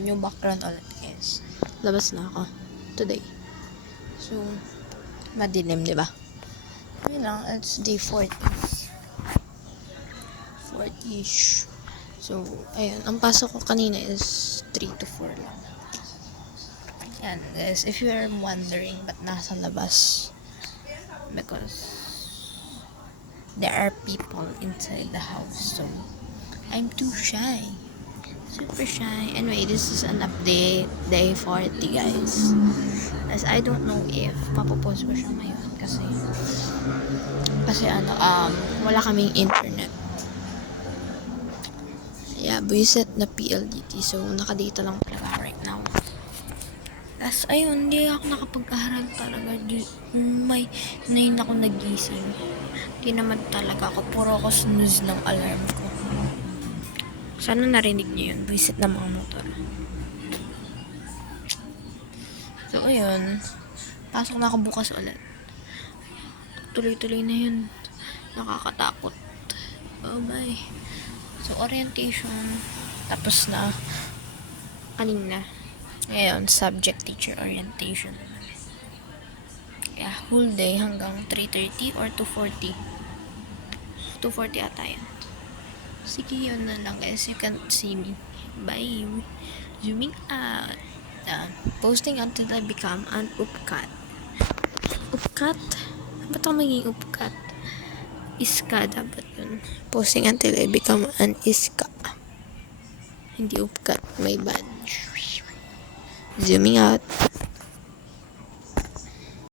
new background ulit guys. Labas na ako today. So, madilim, di ba? Yun lang, it's day 40. 40-ish. So, ayun. Ang pasok ko kanina is 3 to 4 lang. Yan, guys. If you are wondering ba't nasa labas, because there are people inside the house. So, I'm too shy. Super shy. Anyway, this is an update. Day 40, guys. As I don't know if papopost ko siya ngayon. Kasi wala kaming internet. Yeah, buisit na PLDT. So, nakadata lang talaga right now. As, ayun, hindi ako nakapag-aral talaga. May 9 ako nagising. Hindi naman talaga ako. Puro ako snooze ng alarm ko. Sana narinig niyo yun. Buisit na mga motor. So, ayun. Pasok na ako bukas ulit. Tuloy-tuloy na yun. Nakakatakot. Oh, bye. So, orientation. Tapos na. Kanina. Ngayon, subject teacher orientation. Yeah, whole day hanggang 3:30 or 2:40. 2:40 ata yan. Sige, yun na lang guys. You can't see me. Bye. Zooming out. Posting until I become an upcut. Upcut? Ba't ako maging upcut? Iska dapat yun. Posting until I become an iska. Hindi upcut. May badge. Zooming out.